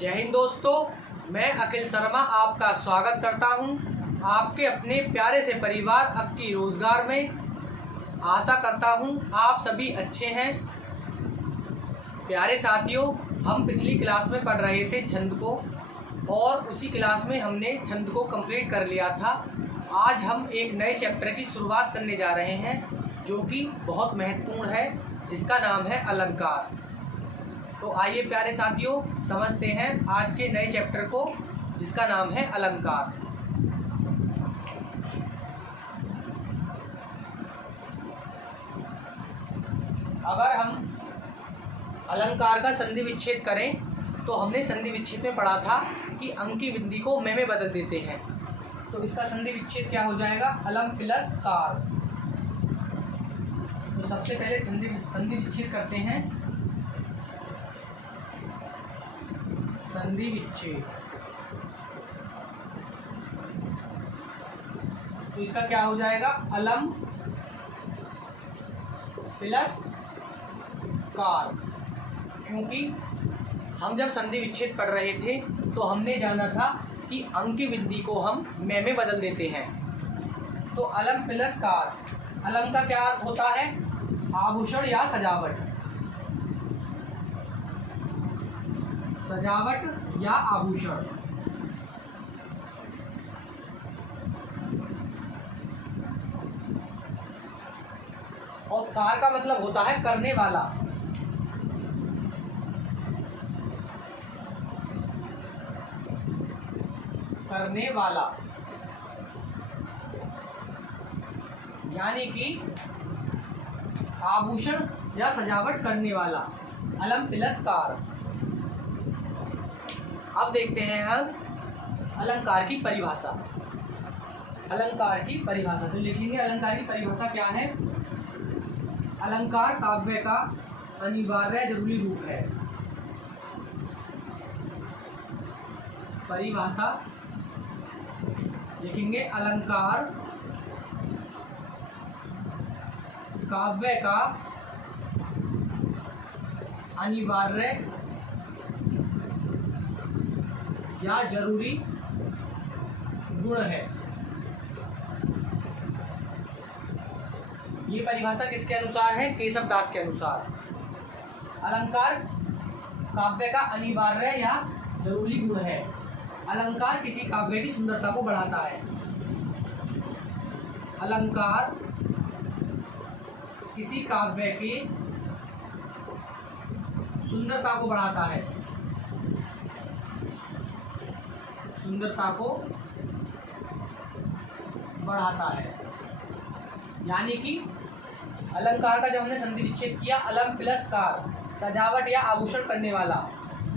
जय हिंद दोस्तों, मैं अखिल शर्मा आपका स्वागत करता हूं आपके अपने प्यारे से परिवार अक्की रोजगार में। आशा करता हूं आप सभी अच्छे हैं। प्यारे साथियों, हम पिछली क्लास में पढ़ रहे थे छंद को और उसी क्लास में हमने छंद को कंप्लीट कर लिया था। आज हम एक नए चैप्टर की शुरुआत करने जा रहे हैं जो कि बहुत महत्वपूर्ण है, जिसका नाम है अलंकार। तो आइए प्यारे साथियों समझते हैं आज के नए चैप्टर को, जिसका नाम है अलंकार। अगर हम अलंकार का संधि विच्छेद करें तो हमने संधि विच्छेद में पढ़ा था कि अंग की बिंदी को में बदल देते हैं। तो इसका संधि विच्छेद क्या हो जाएगा? अलम प्लस कार। तो सबसे पहले संधि विच्छेद करते हैं। संधि विच्छेद, तो इसका क्या हो जाएगा? अलम प्लस कार। क्योंकि हम जब संधि विच्छेद पढ़ रहे थे तो हमने जाना था कि अंग की बिंदी को हम में बदल देते हैं। तो अलम प्लस कार, अलम का क्या अर्थ होता है? आभूषण या सजावट। सजावट या आभूषण। और कार का मतलब होता है करने वाला। करने वाला यानी कि आभूषण या सजावट करने वाला। अलम प्लस कार। अब देखते हैं हम अलंकार की परिभाषा। अलंकार की परिभाषा तो लिखेंगे। अलंकार की परिभाषा क्या है? अलंकार काव्य का अनिवार्य जरूरी रूप है। परिभाषा लिखेंगे। अलंकार काव्य का अनिवार्य या जरूरी गुण है। ये परिभाषा किसके अनुसार है? केशव दास के अनुसार। अलंकार काव्य का अनिवार्य या जरूरी गुण है। अलंकार किसी काव्य की सुंदरता को बढ़ाता है। अलंकार किसी काव्य की सुंदरता को बढ़ाता है। सुंदरता को बढ़ाता है यानी कि अलंकार का जब हमने संधि विच्छेद किया, अलम प्लस कार, सजावट या आभूषण करने वाला,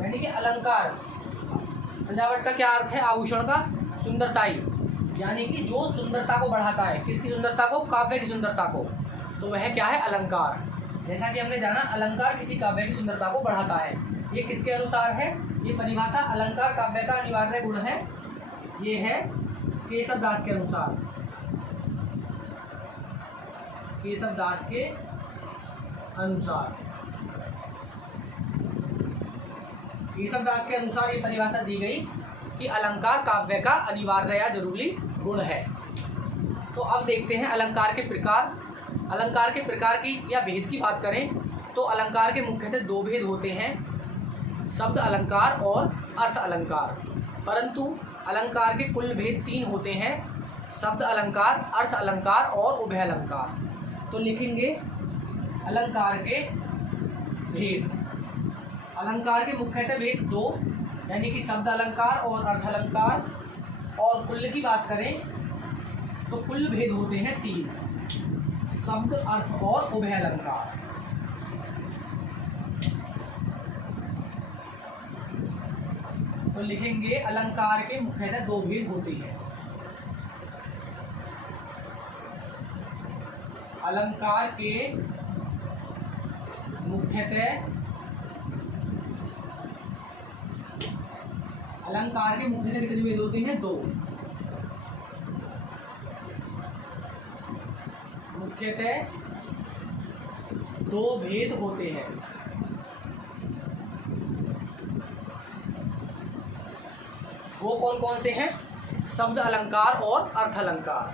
यानी कि अलंकार सजावट का क्या अर्थ है? आभूषण का सुंदरताई, यानी कि जो सुंदरता को बढ़ाता है। किसकी सुंदरता को? काव्य की सुंदरता को। तो वह क्या है? अलंकार। जैसा कि हमने जाना अलंकार किसी काव्य की सुंदरता को बढ़ाता है। ये किसके अनुसार है? ये परिभाषा अलंकार काव्य का अनिवार्य गुण है। ये है केशव दास के अनुसार। केशव दास के अनुसार। केशव दास के अनुसार ये परिभाषा दी गई कि अलंकार काव्य का अनिवार्य या जरूरी गुण है। तो अब देखते हैं अलंकार के प्रकार। अलंकार के प्रकार की या भेद की बात करें तो अलंकार के मुख्यतः दो भेद होते हैं, शब्द अलंकार और अर्थ अलंकार। परंतु अलंकार के कुल भेद तीन होते हैं, शब्द अलंकार, अर्थ अलंकार और उभय अलंकार। तो लिखेंगे अलंकार के भेद। अलंकार के मुख्यतः भेद दो, यानी कि शब्द अलंकार और अर्थ अलंकार। और कुल की बात करें तो कुल भेद होते हैं तीन, शब्द, अर्थ और उभय अलंकार। तो लिखेंगे अलंकार के मुख्यतः दो भेद होते हैं। अलंकार के मुख्यतः कितने भेद होते हैं? दो। मुख्यतः दो भेद होते हैं। वो कौन कौन से हैं? शब्द अलंकार और अर्थ अलंकार।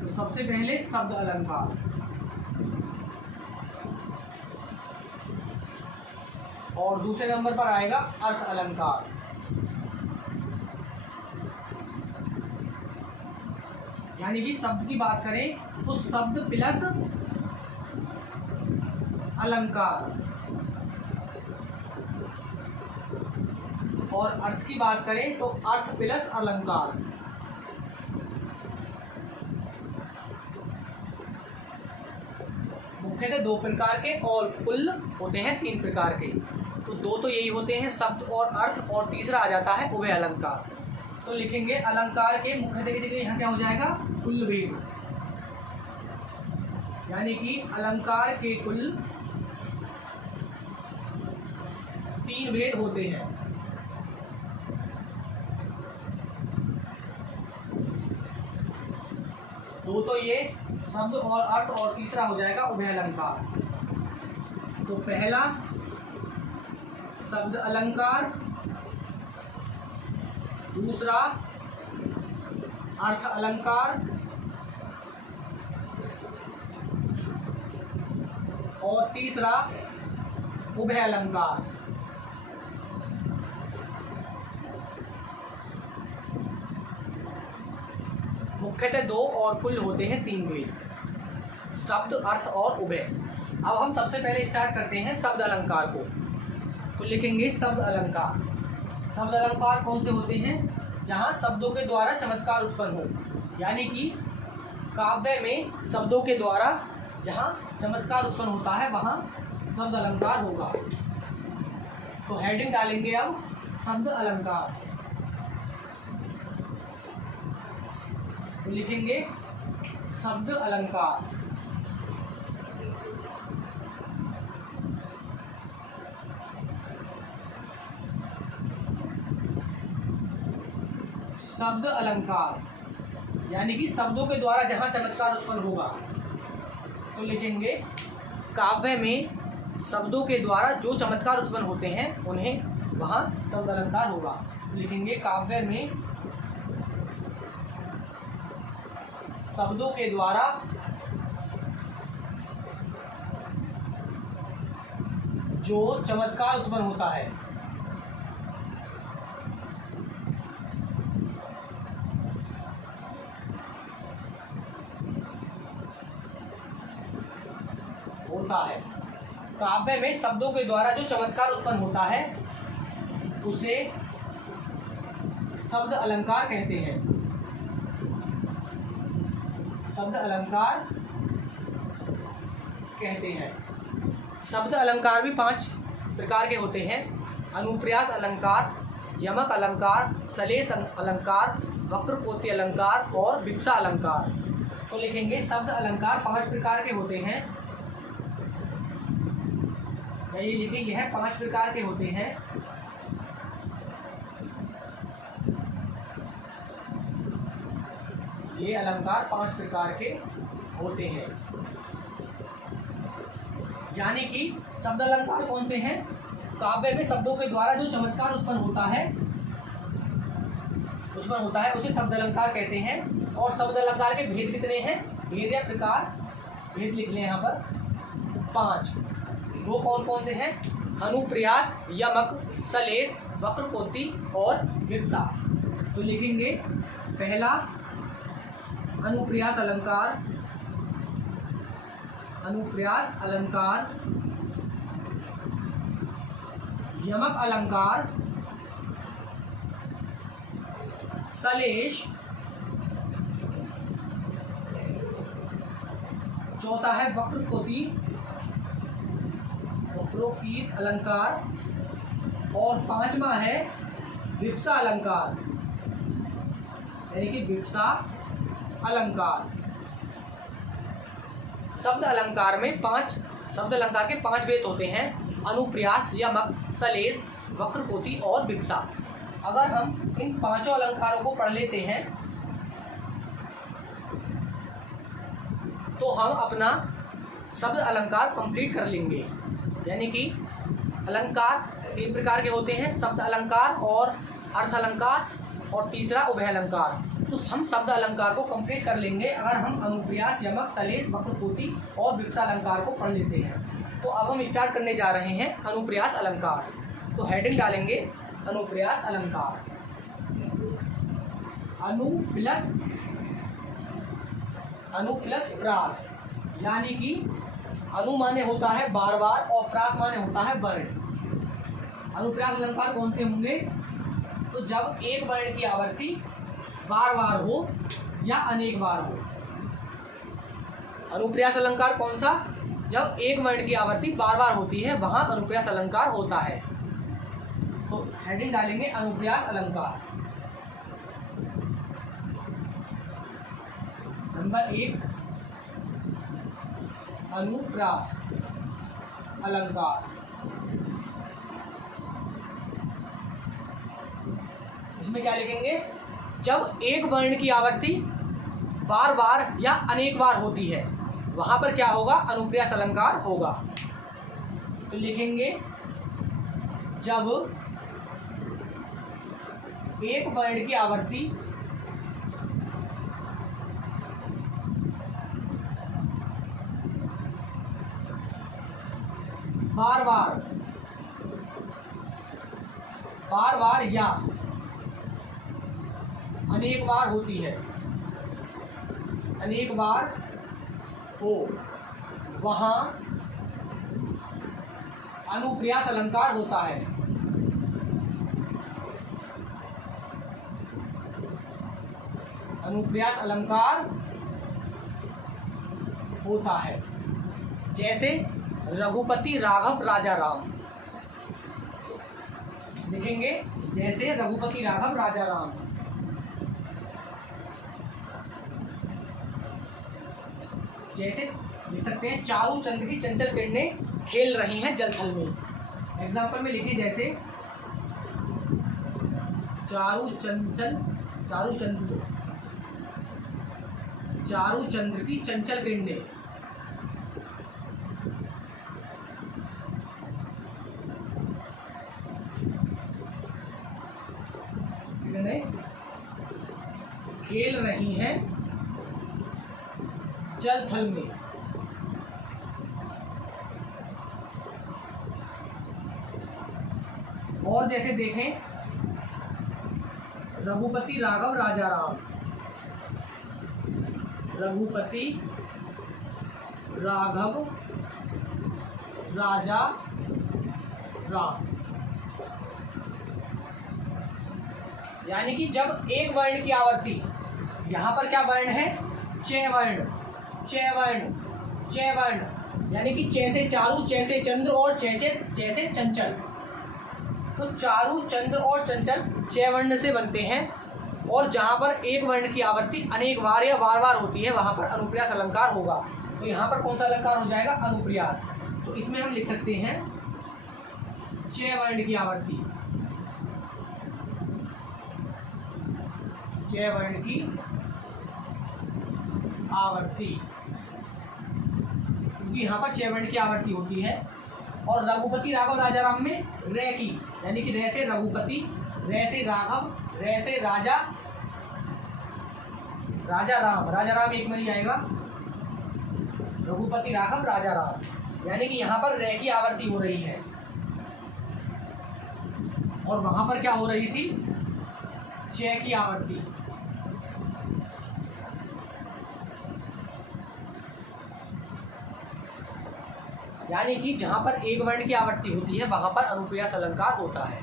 तो सबसे पहले शब्द अलंकार, और दूसरे नंबर पर आएगा अर्थ अलंकार। यानी कि शब्द की बात करें तो शब्द प्लस अलंकार, और अर्थ की बात करें तो अर्थ प्लस अलंकार। मुख्यतः दो प्रकार के और कुल होते हैं 3 प्रकार के। तो 2 तो यही होते हैं, शब्द और अर्थ, और तीसरा आ जाता है उभय अलंकार। तो लिखेंगे अलंकार के मुख्यतः की जगह यहाँ क्या हो जाएगा? कुल भेद। यानी कि अलंकार के कुल 3 भेद होते हैं। दो तो ये शब्द और अर्थ, और तीसरा हो जाएगा उभय अलंकार। तो पहला शब्द अलंकार, दूसरा अर्थ अलंकार, और तीसरा उभय अलंकार। मुख्यतः 2 और कुल होते हैं 3 भेद, शब्द, अर्थ और उभय। अब हम सबसे पहले स्टार्ट करते हैं शब्द अलंकार को। तो लिखेंगे शब्द अलंकार। शब्द अलंकार कौन से होते हैं? जहाँ शब्दों के द्वारा चमत्कार उत्पन्न हो। यानी कि काव्य में शब्दों के द्वारा जहाँ चमत्कार उत्पन्न होता है वहाँ शब्द अलंकार होगा। तो हेडिंग डालेंगे अब शब्द अलंकार। तो लिखेंगे शब्द अलंकार। शब्द अलंकार यानी कि शब्दों के द्वारा जहां चमत्कार उत्पन्न होगा। तो लिखेंगे काव्य में शब्दों के द्वारा जो चमत्कार उत्पन्न होते हैं उन्हें वहां शब्द अलंकार होगा। तो लिखेंगे काव्य में शब्दों के द्वारा जो चमत्कार उत्पन्न होता है काव्य में शब्दों के द्वारा जो चमत्कार उत्पन्न होता है उसे शब्द अलंकार कहते हैं। शब्द अलंकार कहते हैं। शब्द अलंकार भी 5 प्रकार के होते हैं। अनुप्रास अलंकार, यमक अलंकार, सलेश अलंकार, वक्रकोटि अलंकार और विप्सा अलंकार। तो लिखेंगे शब्द अलंकार 5 प्रकार के होते हैं। ये लिखेंगे यह 5 प्रकार के होते हैं। ये अलंकार 5 प्रकार के होते हैं। यानी कि शब्द अलंकार कौन से हैं? काव्य में शब्दों के द्वारा जो चमत्कार उत्पन्न होता है उसे शब्द अलंकार कहते हैं। और शब्द अलंकार के भेद कितने हैं? भेद या प्रकार, भेद लिख लें यहाँ पर 5। वो कौन कौन से हैं? अनुप्रास, यमक, सलेश, वक्रकोटि और विप्सा। तो लिखेंगे पहला अनुप्रास अलंकार, अनुप्रास अलंकार, यमक अलंकार, सलेश, चौथा है वक्रकोटि अलंकार, और 5वां है विप्सा अलंकार यानी कि विप्सा अलंकार। शब्द अलंकार में 5 शब्द अलंकार के 5 भेद होते हैं। अनुप्रास, यमक, सलेश, वक्रकोटि और विप्सा। अगर हम इन 5 अलंकारों को पढ़ लेते हैं तो हम अपना शब्द अलंकार कंप्लीट कर लेंगे। यानी कि अलंकार 3 प्रकार के होते हैं, शब्द अलंकार और अर्थ अलंकार और तीसरा उभय अलंकार। तो हम शब्द अलंकार को कंप्लीट कर लेंगे अगर हम अनुप्रास, यमक, सलेश, वक्रपूर्ति और विवक्षा अलंकार को पढ़ लेते हैं। तो अब हम स्टार्ट करने जा रहे हैं अनुप्रास अलंकार। तो हेडिंग डालेंगे अनुप्रास अलंकार। अनु प्लस प्रास, यानी कि अनु माने होता है बार बार और प्रास माने होता है वर्ण। अनुप्रास अलंकार कौन से होंगे? तो जब एक वर्ण की आवृत्ति बार बार हो या अनेक बार हो। अनुप्रास अलंकार कौन सा? जब एक वर्ण की आवृत्ति बार बार होती है वहां अनुप्रास अलंकार होता है। तो हेडिंग डालेंगे अनुप्रास अलंकार। नंबर 1 अनुप्रास अलंकार। इसमें क्या लिखेंगे? जब एक वर्ण की आवृत्ति बार बार या अनेक बार होती है वहां पर क्या होगा? अनुप्रास अलंकार होगा। तो लिखेंगे जब एक वर्ण की आवृत्ति बार बार या अनेक बार होती है, अनेक बार हो, वहां अनुप्रास अलंकार होता है। अनुप्रास अलंकार होता है। जैसे रघुपति राघव राजा राम, लिखेंगे जैसे रघुपति राघव राजा राम। जैसे लिख सकते हैं चारू चंद्र की चंचल किरणें खेल रही हैं जल थल में। एग्जाम्पल में लिखिए जैसे चारू चंद्र की चंचल किरणें खेल रही हैं जल थल में। और जैसे देखें रघुपति राघव राजा राम, रघुपति राघव राजा राम, यानी कि जब एक वर्ण की आवृत्ति, यहाँ पर क्या वर्ण है? च वर्ण, च वर्ण, च वर्ण, यानी कि च से चारू, च से चंद्र और च से चंचल। तो चारू, चंद्र और चंचल च वर्ण से बनते हैं और जहाँ पर एक वर्ण की आवृत्ति अनेक बार या बार बार होती है वहाँ पर अनुप्रास अलंकार होगा। तो यहाँ पर कौन सा अलंकार हो जाएगा? अनुप्रास। तो इसमें हम लिख सकते हैं च वर्ण की आवृत्ति, च वर्ण की आवृत्ति, क्योंकि यहाँ पर च वर्ण की आवृत्ति होती है। और रघुपति राघव राजा राम में रे की, यानी कि रे से रघुपति, रे से राघव, रे से राजा, राजा राम, राजा राम एक में ही आएगा, रघुपति राघव राजा राम, यानी कि यहाँ पर रे की आवृत्ति हो रही है और वहां पर क्या हो रही थी? च की आवृत्ति। यानी कि जहां पर एक वर्ण की आवृत्ति होती है वहां पर अनुप्रास अलंकार होता है।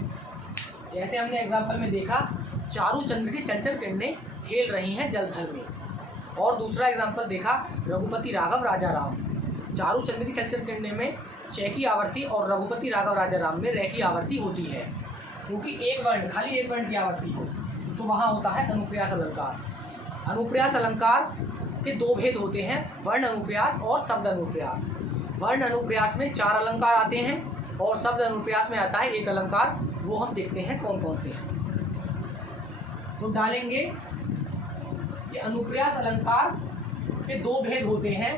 जैसे हमने एग्जाम्पल में देखा चारू चंद्र की चंचल किरणें खेल रही हैं जल थल में। और दूसरा एग्जाम्पल देखा रघुपति राघव राजा राम, चारू चंद्र की चंचल किरणें में च की आवृत्ति और रघुपति राघव राजा राम में रे की आवृत्ति होती है, क्योंकि एक वर्ण, खाली एक वर्ण की आवृत्ति हो तो वहाँ होता है अनुप्रास अलंकार। अनुप्रास अलंकार के दो भेद होते हैं, वर्ण अनुप्रास और शब्द अनुप्रास। वर्ण अनुप्रास में 4 अलंकार आते हैं और शब्द अनुप्रास में आता है 1 अलंकार। वो हम देखते हैं कौन कौन से हैं। तो डालेंगे कि अनुप्रास अलंकार के 2 भेद होते हैं,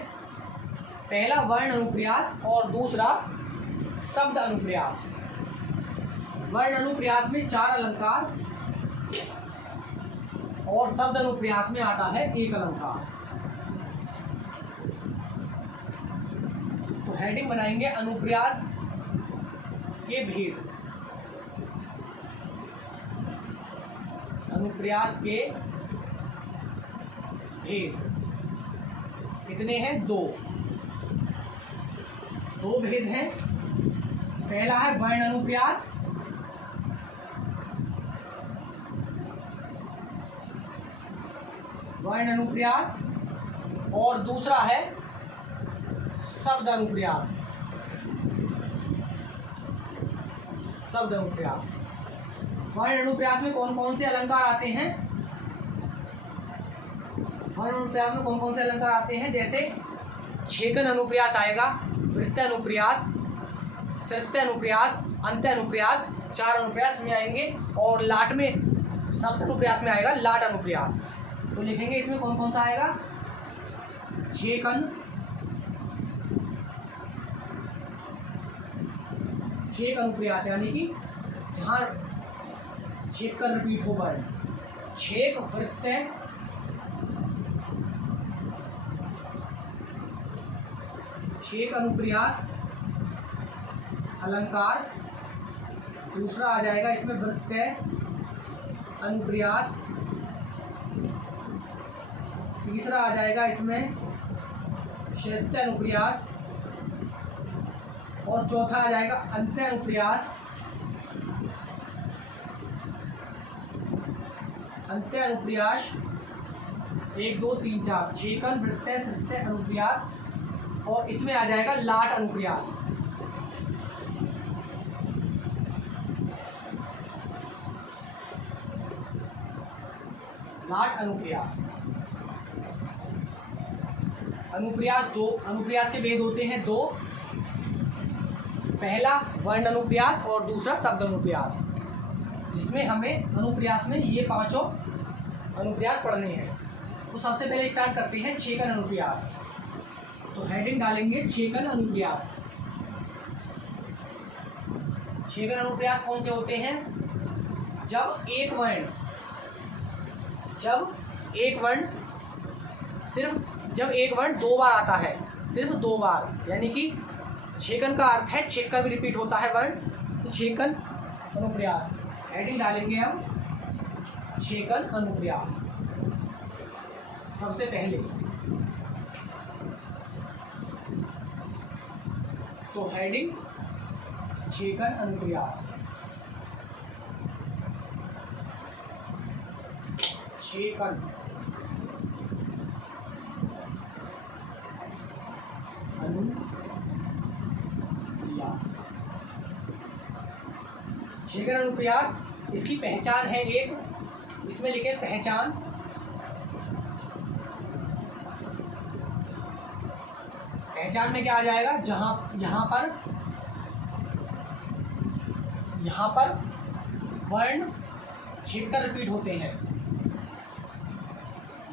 पहला वर्ण अनुप्रास और दूसरा शब्द अनुप्रास। वर्ण अनुप्रास में 4 अलंकार और शब्द अनुप्रास में आता है 1 अलंकार। तो हेडिंग बनाएंगे अनुप्रास के भेद। अनुप्रास के भेद कितने हैं? 2 भेद हैं। पहला है वर्ण अनुप्रास, और दूसरा है शब्द अनुप्रास। वर्ण अनुप्रास में कौन कौन से अलंकार आते हैं? वर्ण अनुप्रास में कौन कौन से अलंकार आते हैं? जैसे छेकन अनुप्रास आएगा, वृत्त अनुप्रास, श्रुत्य अनुप्रास, अंत्य अनुप्रास, 4 अनुप्रास में आएंगे। और लाट में शब्द अनुप्रास में आएगा लाट अनुप्रास। तो लिखेंगे इसमें कौन कौन सा आएगा? छेकन अनुप्रास, यानी कि जहाँ छेक कर रिपीट हो वर्ण। छेक, वृत्त, छेक अनुप्रास अलंकार। दूसरा आ जाएगा इसमें वृत्त अनुप्रास। तीसरा आ जाएगा इसमें श्रुत्य अनुप्रास। और चौथा आ जाएगा अंत्य अनुप्रास। अंत्य अनुप्रास 1 2 3 4 छेकन, वृत्त, श्रुत्य, अनुप्रास। और इसमें आ जाएगा लाट अनुप्रास। लाट अनुप्रास। अनुप्रास के भेद होते हैं 2। पहला वर्ण अनुप्रास और दूसरा शब्द अनुप्रास, जिसमें हमें अनुप्रास में ये 5 अनुप्रास पढ़ने हैं। तो सबसे पहले स्टार्ट करते हैं छेकन अनुप्रास। तो हेडिंग डालेंगे छेकन अनुप्रास। छेकन अनुप्रास कौन से होते हैं? जब एक वर्ण जब एक वर्ण 2 बार आता है, सिर्फ 2 बार, यानी कि छेकन का अर्थ है छेक कर भी रिपीट होता है वर्ण। तो छेकन अनुप्रास हेडिंग डालेंगे हम छेकन अनुप्रास। सबसे पहले तो हेडिंग छेकन अनुप्रास। छेकन छेकन अनुप्रास, इसकी पहचान है एक, इसमें लिखे पहचान। पहचान में क्या आ जाएगा? यहाँ पर वर्ण छेक कर रिपीट होते हैं।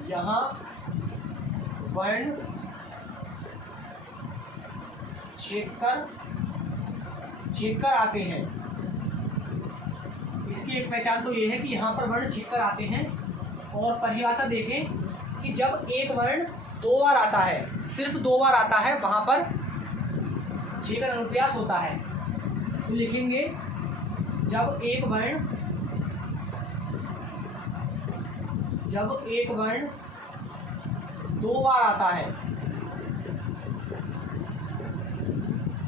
यहाँ वर्ण छेक कर आते हैं। इसकी एक पहचान तो ये है कि यहाँ पर वर्ण छेक कर आते हैं। और परिभाषा देखें कि जब एक वर्ण 2 बार आता है, सिर्फ 2 बार आता है, वहाँ पर छेकन अनुप्रास होता है। तो लिखेंगे जब एक वर्ण 2 बार आता है,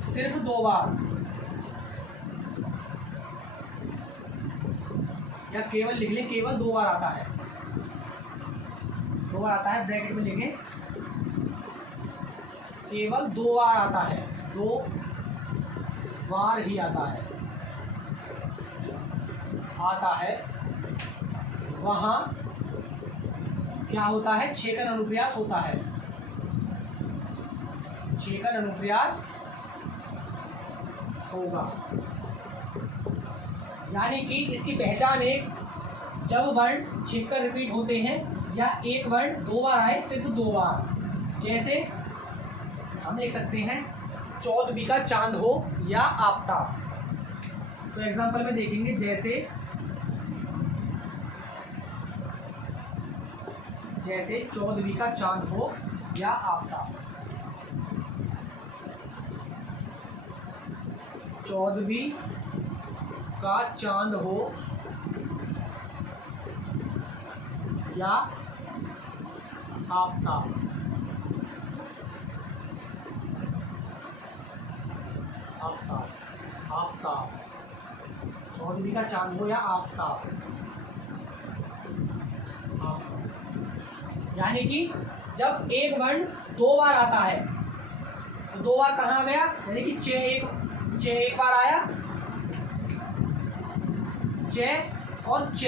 सिर्फ 2 बार, या केवल लिख लें केवल 2 बार आता है। 2 बार आता है, ब्रैकेट में लिखें केवल 2 बार आता है, 2 बार ही आता है, वहाँ क्या होता है? छेकन अनुप्रास होता है। छेकन अनुप्रास होगा, यानी कि इसकी पहचान एक, जब वर्ण छेक कर रिपीट होते हैं या एक वर्ण 2 बार आए, सिर्फ 2 बार। जैसे हम देख सकते हैं 14वीं का चांद हो या आफताब। तो एग्जांपल में देखेंगे, जैसे 14वीं का चांद हो या आफताब। 14वीं का चांद हो या आफताब। आफताब 14वीं का चांद हो या आफताब। यानी कि जब एक वर्ण 2 बार आता है तो 2 बार कहाँ आ गया, यानी कि च एक बार आया, च और च,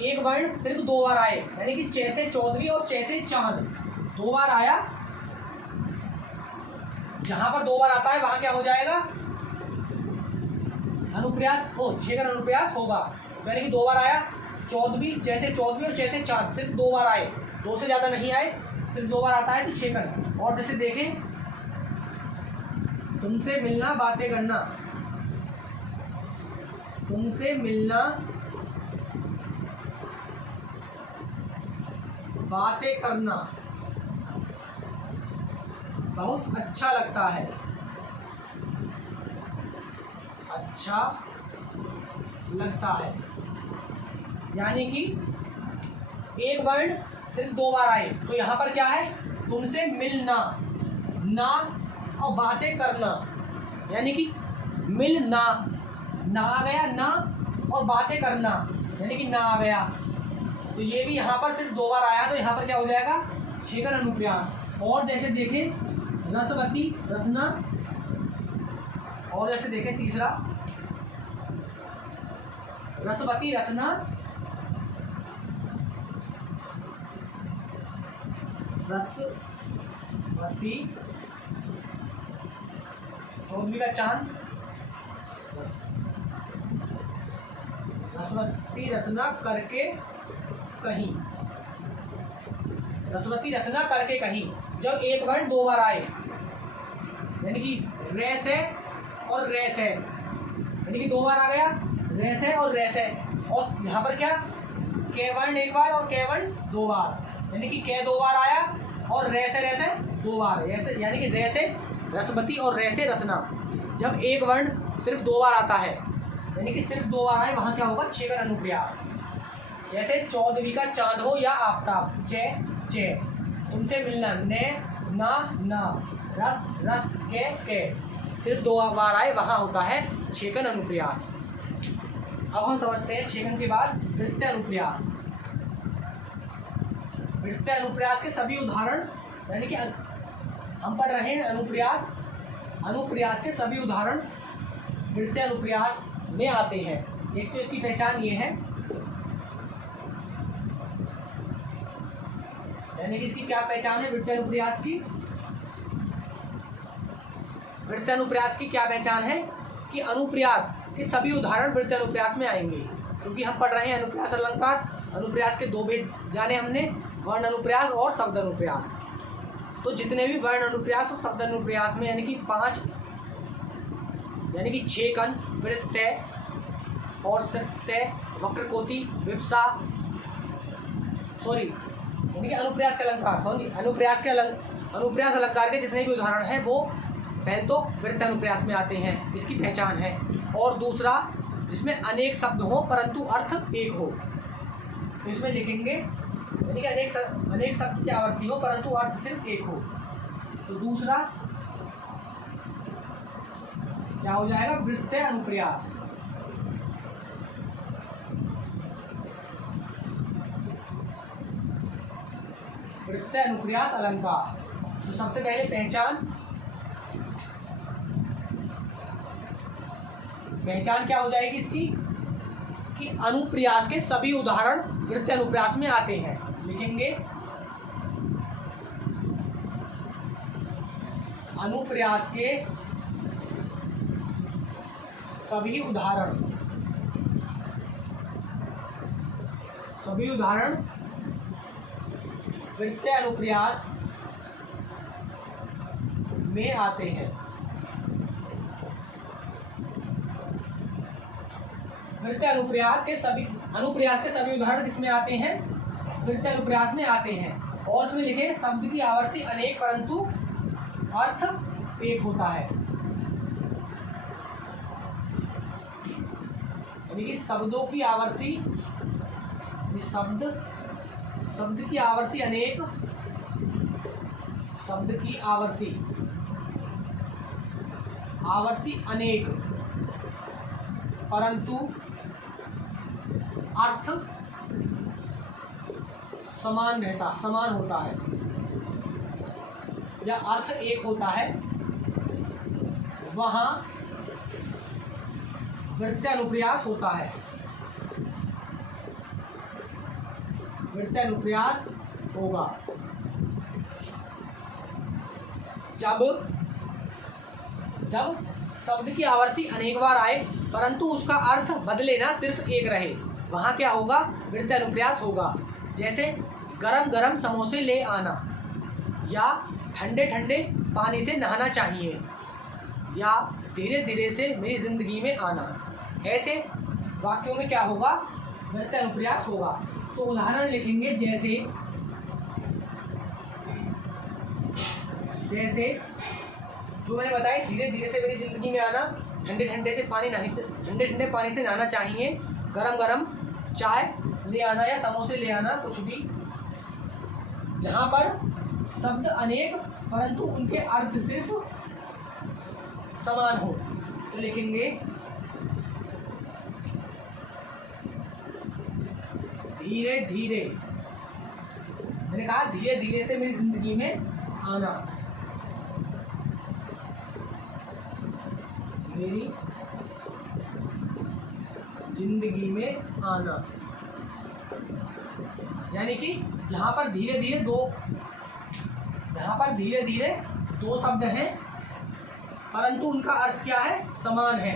एक वर्ण सिर्फ 2 बार आए, यानी कि च से 14वीं और च से चांद 2 बार आया। जहां पर 2 बार आता है वहां क्या हो जाएगा, अनुप्रयास हो, छेकन अनुप्रयास होगा। यानी कि 2 बार आया, 14वीं, जैसे 14वीं और जैसे चांद सिर्फ 2 बार आए, 2 से ज्यादा नहीं आए, सिर्फ 2 बार आता है तो छेकन। और जैसे देखें, तुमसे मिलना बातें करना, तुमसे मिलना बातें करना बहुत अच्छा लगता है, अच्छा लगता है। यानी कि एक वर्ण सिर्फ 2 बार आए, तो यहाँ पर क्या है, तुमसे मिलना, ना और बातें करना, यानी कि मिलना, ना आ गया, ना और बातें करना, यानी कि ना आ गया। तो ये भी यहाँ पर सिर्फ 2 बार आया, तो यहाँ पर क्या हो जाएगा, छेकन अनुप्रास। और जैसे देखें रसवती, रसना, और जैसे देखें तीसरा रसवती, रसना, रसवती, 14वीं का चांद, रसवती रसना करके कहीं, रसवती रसना करके कहीं। जब एक वर्ण 2 बार आए, यानी कि रेस है और रेस है, यानी कि 2 बार आ गया, रेस है और रेस है। और यहाँ पर क्या, के वर्ण 1 बार और के वर्ण 2 बार, यानी कि के 2 बार आया और रेस है 2 बार, ऐसे, यानी कि रेस है रसवती और रेस है रसना। जब एक वर्ण सिर्फ 2 बार आता है, यानी कि सिर्फ 2 बार आए, वहाँ क्या होगा, छेकन अनुप्रास। जैसे 14वीं का चांद हो या आफताब, चे, तुमसे मिलना, ने, ना, रस, के, सिर्फ 2 बार आए, वहाँ होता है छेकन अनुप्रास। अब हम समझते हैं छेकन के बाद वृत्तीय अनुप्रास। वृत्तीय अनुप्रास के सभी उदाहरण, यानी कि हम पढ़ रहे हैं अनुप्रास के सभी उदाहरण वृत्तीय अनुप्रास में आते हैं। एक तो इसकी पहचान ये है, यानी कि इसकी क्या पहचान है वृत्तीय अनुप्रास की, वृत्तीय अनुप्रास की क्या पहचान है कि अनुप्रास के सभी उदाहरण वृत्तीय अनुप्रास में आएंगे। क्योंकि हम पढ़ रहे हैं अनुप्रास अलंकार, अनुप्रास के 2 भेद जाने हमने, वर्ण अनुप्रास और शब्द अनुप्रास। तो जितने भी वर्ण अनुप्रास और शब्द अनुप्रास में, यानी कि 5, यानी कि छेकन, वृत्तीय और सत्य, वक्रकोटि, विपसा, यानी कि अनुप्रास के अलंकार, अनुप्रास अलंकार के जितने भी उदाहरण हैं वो पहले तो वृत्तीय अनुप्रास में आते हैं, इसकी पहचान है। और दूसरा, जिसमें अनेक शब्द हो परंतु अर्थ एक हो, तो इसमें लिखेंगे, यानी कि अनेक शब्द की आवृत्ति हो परंतु अर्थ सिर्फ एक हो, तो दूसरा क्या हो जाएगा, वृत्तीय अनुप्रास। वृत्तीय अनुप्रास अलंकार। तो सबसे पहले पहचान क्या हो जाएगी इसकी, कि अनुप्रास के सभी उदाहरण वृत्तीय अनुप्रास में आते हैं। लिखेंगे अनुप्रास के सभी उदाहरण वृत्तीय अनुप्रास में आते हैं। वृत्तीय अनुप्रयास के सभी उदाहरण किसमें आते हैं? वृत्तीय अनुप्रयास में आते हैं। और उसमें लिखे शब्द की आवर्ती अनेक परंतु अर्थ एक होता है। यानी कि शब्दों की आवर्ती, शब्द की आवर्ती अनेक, शब्द की आवर्ती अनेक परंतु अर्थ समान होता है या अर्थ एक होता है, वहां वृत्तीय अनुप्रयास होता है। वृत्तीय अनुप्रयास होगा जब शब्द की आवर्ती अनेक बार आए परंतु उसका अर्थ बदले ना, सिर्फ एक रहे, वहां क्या होगा? वृत्तीय अनुप्रयास होगा। जैसे गरम गरम समोसे ले आना, या ठंडे ठंडे पानी से नहाना चाहिए, या धीरे धीरे से मेरी जिंदगी में आना। ऐसे वाक्यों में क्या होगा? वृत्तीय अनुप्रयास होगा। तो उदाहरण लिखेंगे जैसे जो मैंने बताया, धीरे धीरे से मेरी जिंदगी में आना, ठंडे ठंडे पानी से नहाना चाहिए, गरम गरम चाय ले आना या समोसे ले आना, कुछ भी। जहाँ पर शब्द अनेक परंतु उनके अर्थ सिर्फ समान हो, तो लिखेंगे धीरे धीरे। मैंने कहा धीरे धीरे से मेरी जिंदगी में आना, मेरी जिंदगी में आना। यानी कि यहाँ पर धीरे धीरे दो शब्द हैं परंतु उनका अर्थ क्या है? समान है,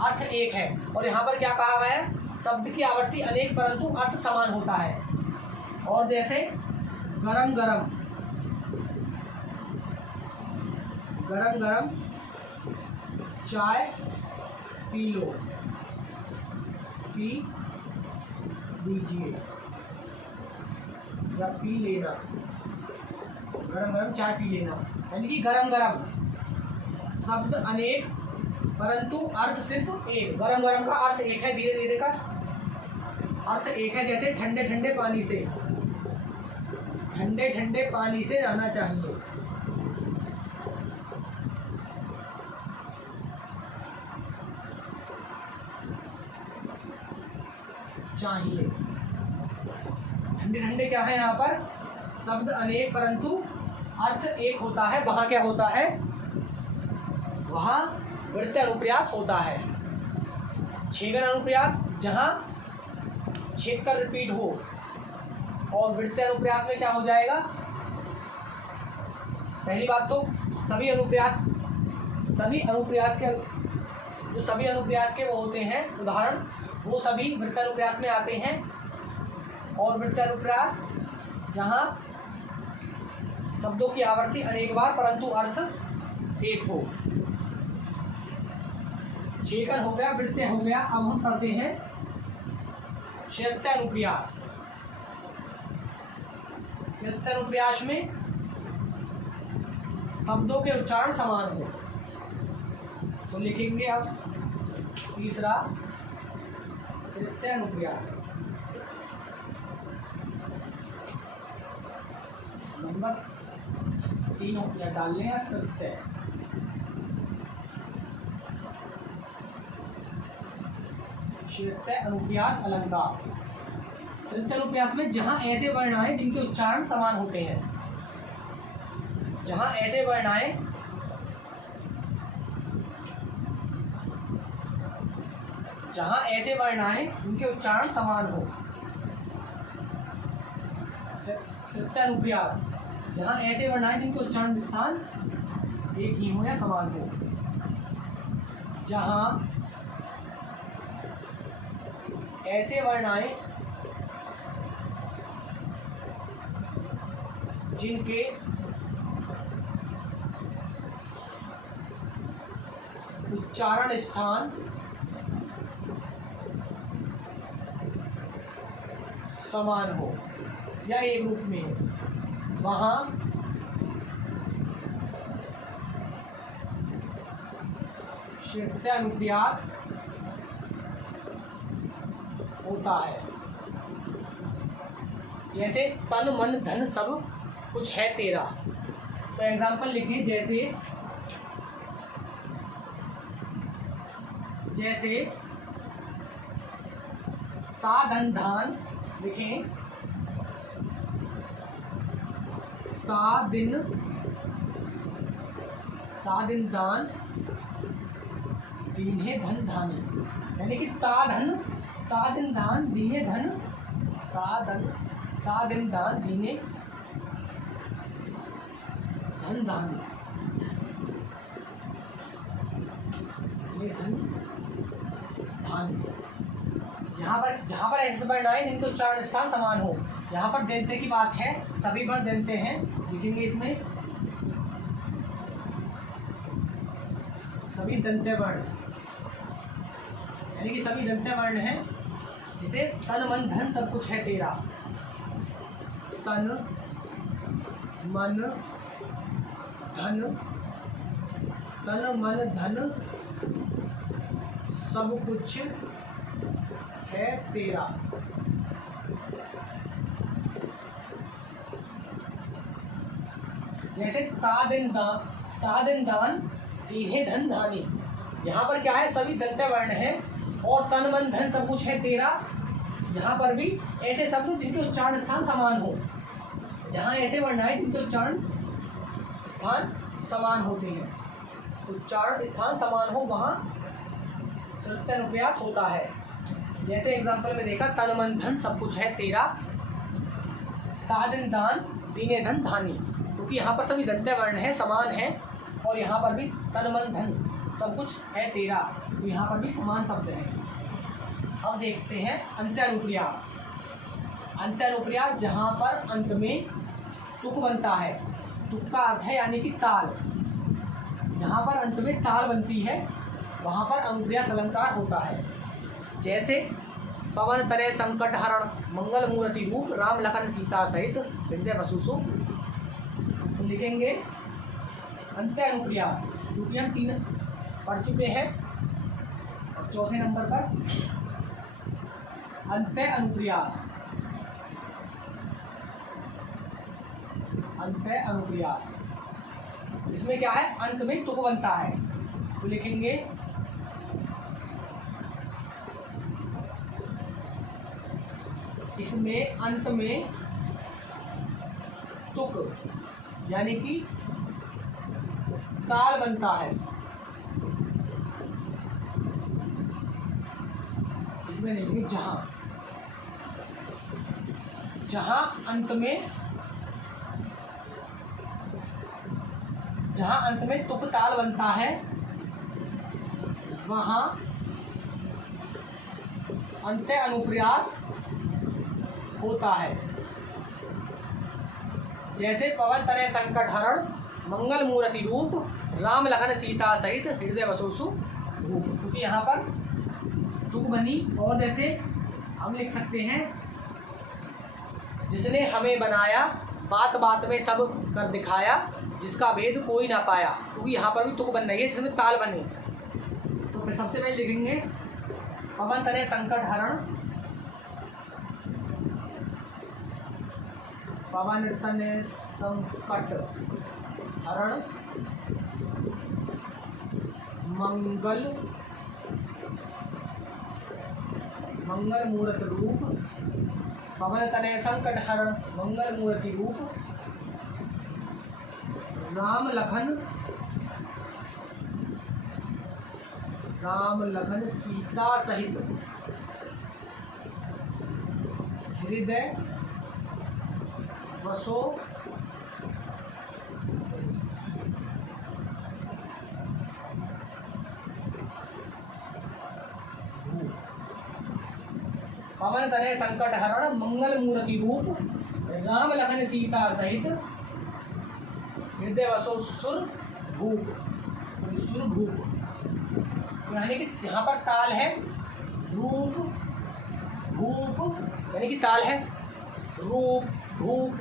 अर्थ एक है। और यहाँ पर क्या कहा गया है? शब्द की आवर्ती अनेक परंतु अर्थ समान होता है। और जैसे गरम गरम चाय पी लीजिए या पी लेना, गरम गरम चाय पी लेना। यानी कि गरम गरम शब्द अनेक परंतु अर्थ सिर्फ एक। गरम गरम का अर्थ एक है, धीरे धीरे का अर्थ एक है। जैसे ठंडे ठंडे पानी से रहना चाहिए, ठंडे ठंडे क्या है? यहाँ पर शब्द अनेक परंतु अर्थ एक होता है, वहां क्या होता है? वहां वृत्तीय अनुप्रयास होता है। छेदन अनुप्रयास, जहां छेद कर रिपीट हो, और वृत्तीय अनुप्रयास में क्या हो जाएगा? पहली बात तो सभी अनुप्रयास के वो होते हैं उदाहरण, वो सभी वृत्तीय अनुप्रयास में आते हैं। और वृत्तीय अनुप्रयास जहां शब्दों की आवर्ती अनेक बार परंतु अर्थ एक हो। छेदन हो गया, वृत्तीय हो गया। अब हम पढ़ते हैं शब्दीय अनुप्रयास। शब्दीय अनुप्रयास में शब्दों के उच्चारण समान हो, तो लिखेंगे अब तीसरा शब्दीय अनुप्रयास। नंबर 3 डाल लें शब्दीय। शब्दीय अनुप्रयास अलंकार। शब्दीय अनुप्रयास में जहां ऐसे वर्ण आए जिनके उच्चारण समान होते हैं, जहां ऐसे वर्ण आए जिनके उच्चारण समान हो। शब्दीय अनुप्रयास जहां ऐसे वर्ण आए जिनके उच्चारण स्थान एक ही हो या समान हो। जहां ऐसे वर्ण आए जिनके उच्चारण स्थान समान हो या एक रूप में हो, वहाँ अनुप्रास होता है। जैसे तन मन धन सब कुछ है तेरा। तो एग्जाम्पल लिखिए, जैसे ता धन धान लिखें, ता दिन दान दीन्हे धन धानी, यानी कि ता दिन दान दीन्हे धन, ता दिन दान दीन्हे धन धानी, ये धन धानी। यहाँ पर जहाँ पर ऐसे वर्ण आए जिनके उच्चारण स्थान समान हो, यहाँ पर दंत्य की बात है, सभी वर्ण दंत्य हैं, लिखेंगे इसमें सभी दंत्य वर्ण, यानी कि सभी दंत्य वर्ण हैं। जिसे तन मन धन सब कुछ है तेरा, तन मन धन सब कुछ है तेरा। जैसे ता दिन दान दीन्हे धन धानी, यहाँ पर क्या है, सभी दंत्य वर्ण है और तन मन धन सब कुछ है तेरा। यहाँ पर भी ऐसे शब्द जिनके उच्चारण स्थान समान हो, जहाँ ऐसे वर्ण आए जिनके उच्चारण स्थान समान होते हैं, उच्चारण स्थान समान हो, वहाँ सुरक्षा अनुप्रास होता है। जैसे एग्जाम्पल में देखा, तन मन धन सब कुछ है तेरा, ता दिन दान दीने धन धानी, क्योंकि यहाँ पर सभी दंत्य वर्ण है, समान है, और यहाँ पर भी तन मन धन सब कुछ है तेरा, तो यहाँ पर भी समान शब्द है। अब देखते हैं अंत्यानुप्रास। अंत्यानुप्रास जहाँ पर अंत में तुक बनता है, तुक का अर्थ है यानी कि ताल, जहाँ पर अंत में ताल बनती है वहाँ पर अनुप्रास अलंकार होता है। जैसे पवन तनय संकट हरण मंगल मूर्ति रूप राम लखन सीता सहित हृदय वसुसु, तो लिखेंगे अंत्य अनुप्रास, क्योंकि हम 3 पढ़ चुके हैं। और चौथे नंबर पर अंत्य अनुप्रास, अंत्य अनुप्रास, इसमें क्या है, अंत में तुक बनता है, तो लिखेंगे इसमें अंत में तुक यानी कि ताल बनता है। इसमें लिखेंगे जहां अंत में तुक ताल बनता है वहां अंत्य अनुप्रास होता है। जैसे पवन तनय संकट हरण मंगल मूर्ति रूप राम लखन सीता सहित हृदय वसुसु भूप, क्योंकि यहाँ पर तुक बनी। और जैसे हम लिख सकते हैं, जिसने हमें बनाया बात बात में सब कर दिखाया जिसका भेद कोई ना पाया, क्योंकि यहाँ पर भी तुक बन रही है जिसमें ताल बनी। तो फिर सबसे पहले लिखेंगे पवन तनय संकट हरण, पवन तनय संकट हरण मंगल मूर्त रूप, पवन तनय संकट हरण मंगल मूर्ति रूप राम लखन सीता सहित हृदय वसो पवन तनय संकट हरण मंगल मूर्ति रूप राम लखन सीता सहित हृदय वसो सुर भूप, यानी कि यहाँ पर ताल है रूप भूप, यानी कि ताल है रूप भूप,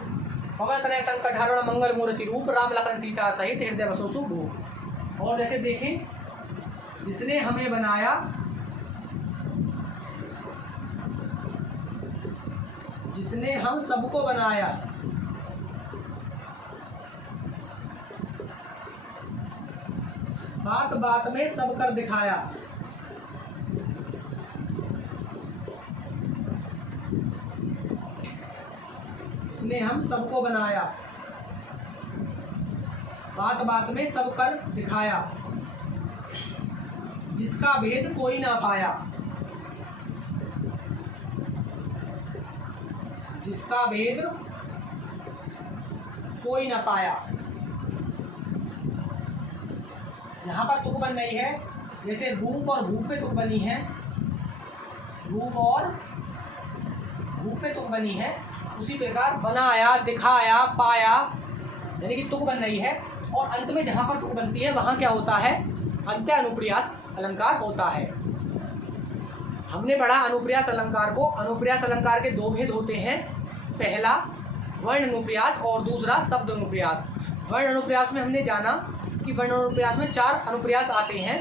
पवन तनय संकट हरण मंगल मूर्ति रूप, राम लखन सीता सहित हृदय बसो सु भूप। और जैसे देखें, जिसने हमें बनाया, जिसने हम सबको बनाया, बात बात में सब कर दिखाया, जिसने हम सबको बनाया, बात बात में सब कर दिखाया, जिसका भेद कोई ना पाया, जिसका भेद कोई ना पाया। यहाँ पर तुक बन रही है, जैसे रूप और भूप पे तुक बनी है, रूप और भूप पे तुक बनी है, उसी प्रकार बनाया, दिखाया, पाया, यानी कि तुक बन रही है। और अंत में जहाँ पर तुक बनती है वहाँ क्या होता है, अंत्य अनुप्रियास अलंकार होता है। हमने पढ़ा अनुप्रियास अलंकार को। अनुप्रियास अलंकार के दो भेद होते हैं, पहला वर्ण अनुप्रियास और दूसरा शब्द अनुप्रियास। वर्ण अनुप्रियास में हमने जाना कि वर्ण अनुप्रियास में 4 अनुप्रियास आते हैं।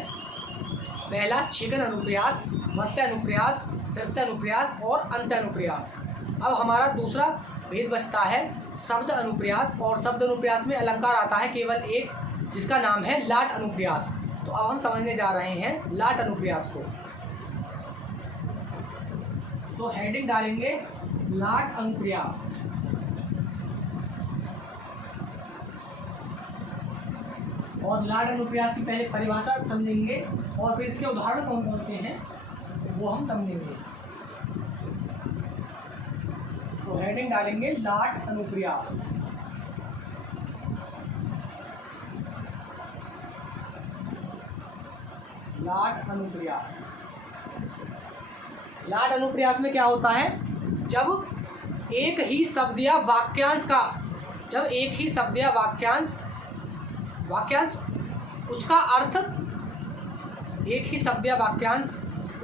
पहला छेदन अनुप्रियास, वर्त्य अनुप्रियास, सृत्य अनुप्रियास और अंत्य अनुप्रियास। अब हमारा दूसरा भेद बचता है शब्द अनुप्रियास, और शब्द अनुप्रियास में अलंकार आता है केवल एक, जिसका नाम है लाट अनुप्रियास। तो अब हम समझने जा रहे हैं लाट अनुप्रियास को। तो हेडिंग डालेंगे लाट अनुप्रियास। और लाट अनुप्रियास की पहले परिभाषा समझेंगे और फिर इसके उदाहरण कौन कौन से हैं वो हम समझेंगे। तो हेडिंग डालेंगे लाट अनुप्रियास। लाट अनुप्रियास। लाट अनुप्रियास में क्या होता है, जब एक ही शब्द या वाक्यांश का, जब एक ही शब्द या वाक्यांश उसका अर्थ, एक ही शब्द या वाक्यांश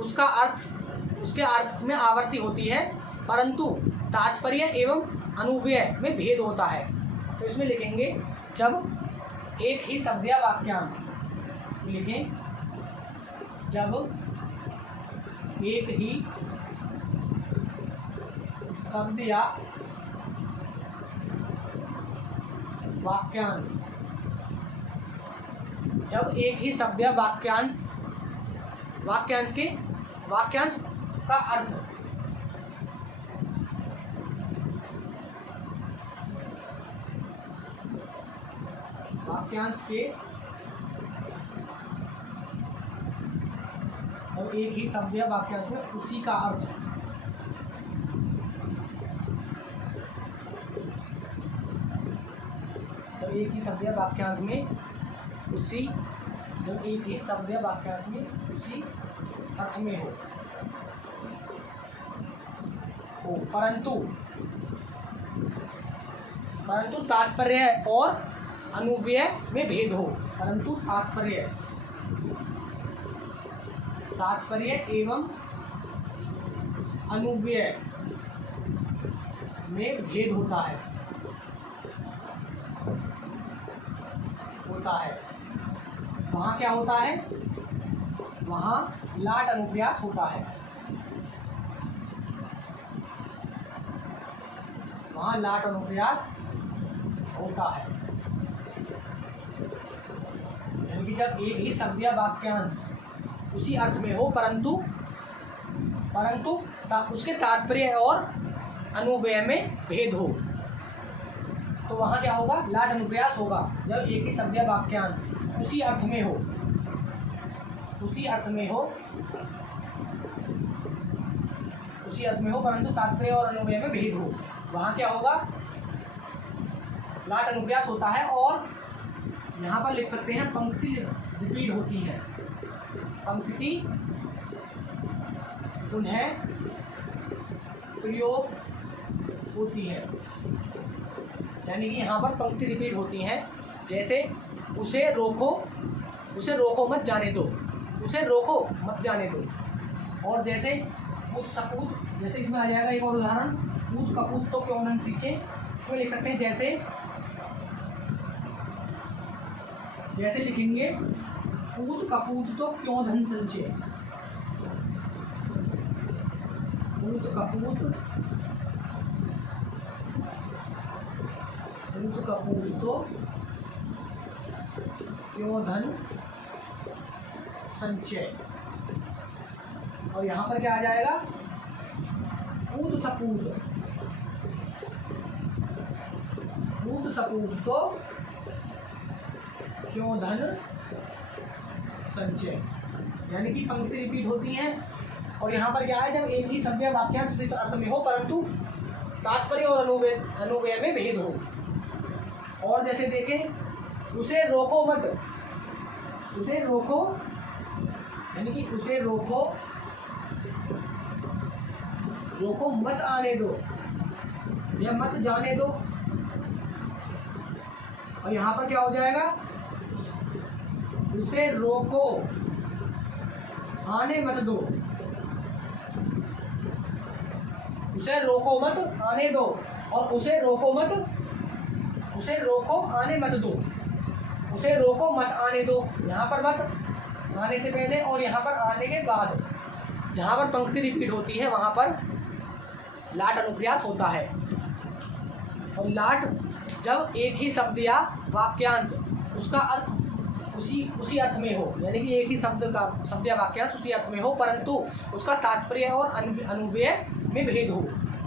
उसका अर्थ, उसके अर्थ में आवर्ती होती है, परंतु तात्पर्य एवं अनुव्यय में भेद होता है। तो इसमें लिखेंगे जब एक ही शब्द या वाक्यांश, लिखें जब एक ही शब्द या वाक्यांश, जब एक ही शब्द या वाक्यांश, वाक्यांश का अर्थ, वाक्यांश के और एक ही शब्द या वाक्यांश में उसी का अर्थ, तो एक ही शब्द या वाक्यांश में उसी, जब एक ही शब्द या वाक्यांश में उसी अर्थ में हो परंतु तात्पर्य और अनुव्यय में भेद हो, परंतु तात्पर्य एवं अनुव्यय में भेद होता है वहाँ क्या होता है, वहाँ लाट अनुप्रियास होता है, वहाँ लाट अनुप्रियास होता है। यानी कि जब एक ही शब्द या वाक्यांश उसी अर्थ में हो, परंतु उसके तात्पर्य और अनुव्यय में भेद हो, तो वहाँ क्या होगा, लाट अनुप्रियास होगा। जब एक ही शब्द या वाक्यांश उसी अर्थ में हो, परंतु तात्पर्य और अनुव्यय में भेद हो, वहाँ क्या होगा, लाट अनुप्रियास होता है। और यहाँ पर लिख सकते हैं पंक्ति रिपीट होती है, पंक्ति पुनः प्रयोग होती है, यानी कि यहाँ पर पंक्ति रिपीट होती हैं। जैसे उसे रोको मत जाने दो, उसे रोको मत जाने दो। और जैसे पूत सपूत, जैसे इसमें आ जाएगा एक और उदाहरण, पूत कपूत तो क्यों धन सींचे। इसमें लिख सकते हैं जैसे लिखेंगे पूत कपूत तो क्यों धन संचय। पूत कपूत तो क्यों धन संचय। और यहाँ पर क्या आ जाएगा, पूत सपूत तो क्यों धन संचय। यानी कि पंक्ति रिपीट होती है और यहाँ पर क्या है, जब एक ही शब्द या वाक्यांश उसी अर्थ में हो परंतु तात्पर्य और अनुव्यय में भेद हो। और जैसे देखें उसे रोको मत, उसे रोको यानी कि उसे रोको मत आने दो या मत जाने दो। और यहाँ पर क्या हो जाएगा, उसे रोको आने मत दो, उसे रोको मत आने दो। और उसे रोको आने मत दो, उसे रोको मत आने दो। यहाँ पर मत आने से पहले और यहाँ पर आने के बाद, जहाँ पर पंक्ति रिपीट होती है वहाँ पर लाट अनुप्रास होता है। और लाट जब एक ही शब्द या वाक्यांश उसका अर्थ उसी अर्थ में हो, यानी कि एक ही शब्द या वाक्यांश उसी अर्थ में हो परंतु उसका तात्पर्य और अनुव्यय में भेद हो,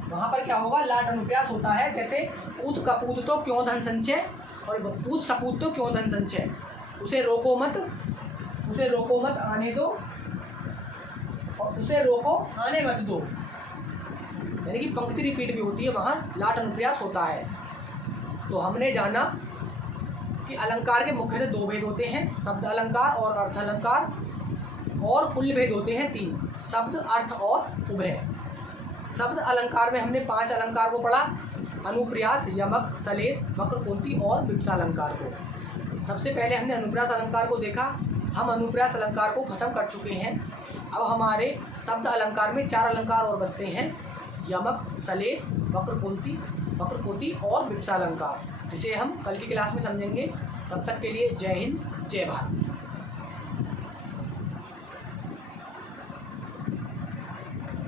वहाँ पर क्या होगा, लाट अनुप्रास होता है। जैसे पूत कपूत तो क्यों धन संचय और पूत सपूत तो क्यों धन संचय। उसे रोको मत आने दो और उसे रोको आने मत दो, यानी कि पंक्ति रिपीट भी होती है, वहाँ लाट अनुप्रास होता है। तो हमने जाना कि अलंकार के मुख्य से दो भेद होते हैं, शब्द अलंकार और अर्थ अलंकार, और कुल भेद होते हैं तीन, शब्द अर्थ और उभय। शब्द अलंकार में हमने 5 अलंकार को पढ़ा, अनुप्रास, यमक, सलेश, वक्रकोटि और विपसा अलंकार को। सबसे पहले हमने अनुप्रास अलंकार को देखा, हम अनुप्रास अलंकार को खत्म कर चुके हैं। अब हमारे शब्द अलंकार में 4 अलंकार और बचते हैं, यमक, सलेश, वक्रकोटि और विपसा अलंकार, जिसे हम कल की क्लास में समझेंगे। तब तक के लिए जय हिंद, जय भारत।